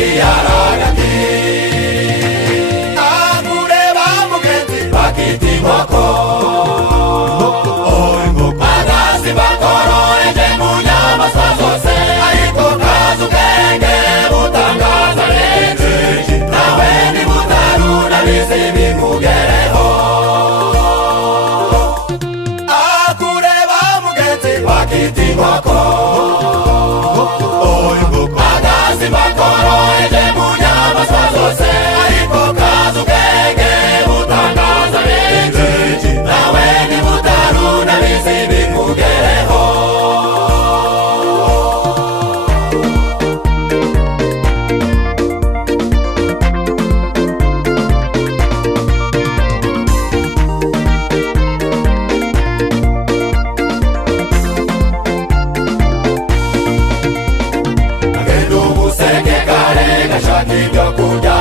yari yaragati akureba mugenzi bakita inkoko agazi bakororeje mu nyamaswa zose ariko kazi ubwenge butangaza benshi nawe nibutaruna bisi bimugereho akureba mugenzi bakita inkoko agazi bakororeje mu nyamaswa zose ariko kazi ubwenge butangaza benshi nawe nibutaruna bisi bimugereho ibyo kurya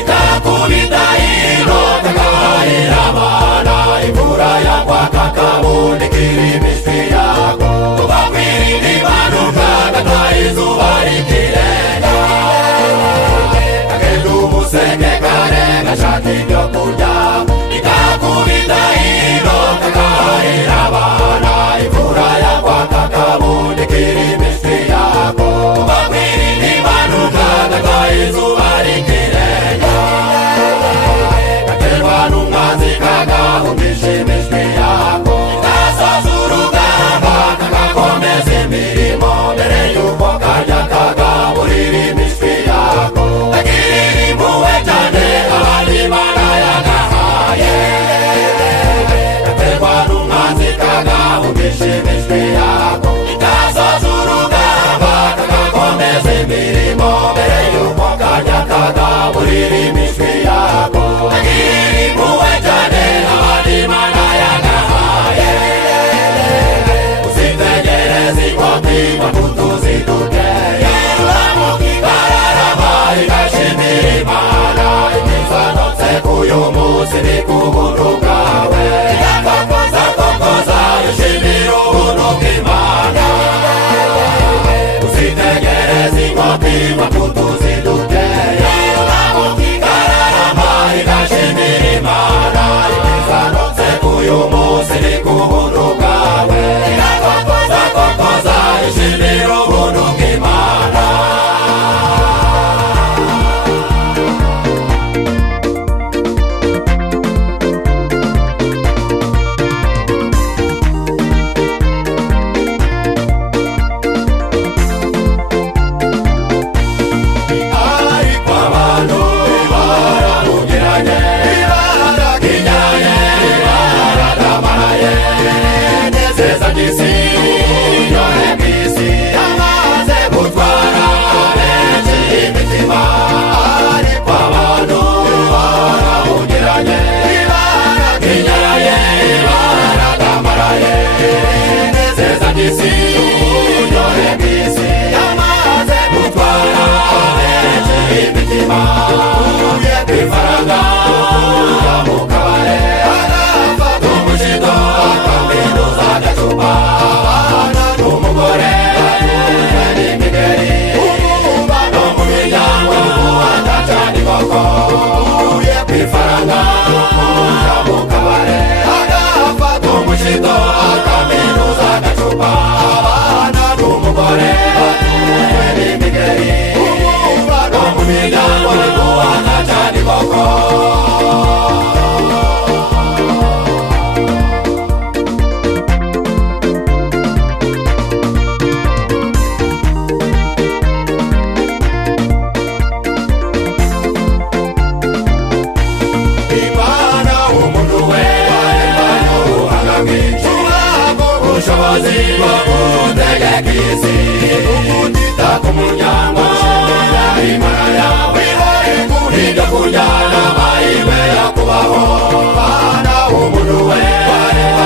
ikakubita hino kakahahira abana imvura yagwa kakabundikira imishwi yako ugakwirira impanuka gataha izuba rikirenga kagenda umuseke kare gashaka ibyo kurya ikakubita hino kakahahira abana imvura yagwa kakabundikira imishwi yako ugakwirira impanuka gataha izuba rikirenga gaterwa n'umwanzi kagahundisha imishwi yako gasoza urugamba kagakomeza imirimo mbere y'uko kajya kagaburira imishwi yako kagirira impuhwe cyane abandi Imana yagahaye gaterwa n'umwanzi kagahundisha imishwi yako gasoza urugamba kagakomeza imirimo mbere y'uko kajya kagaburira imishwi yako kagirira impuhwe cyane abandi Imana yagahaye uzitegereze inkoko imbuto ziduteye uramuka ikararama igashimira Imana imizanotse k'uyu munsi ni ku buntu bwawe igakokoza kokoza ishimira ubuntu bw'Imana uzitegereze inkoko imbuto ziduteye uramuka ikararama igashimira Imana imizanotse k'uyu munsi ni ku buntu bwawe igakokoza kokoza ishimira ubuntu bw'Imana ariko abantu baramugiranye barakinyanye baradamaraye nezeza by'isi uburyohe bw'isi amaze gutwara benshi imitima ariko abantu baramugiranye barakinyanye baradamaraye nezeza by'isi uburyohe bw'isi amaze gutwara benshi imitima uye kwifaranga mu kabare agafata umushito akaminuza agacupa abana n'umugore atuje n'imigeri umubumba no mu miryango atacana inkoko uye kwifaranga mu kabare agafata umushito akaminuza agacupa abana n'umugore atuje n'imigeri umubumba no mu miryango atacana inkoko Imana umuntu we waremanye ubuhanga bwinshi ubushobozi bwo gutegeka isi utita ku muryango Imana yawe ibyo kurya n'amahirwe yo kubaho Imana umuntu we waremanye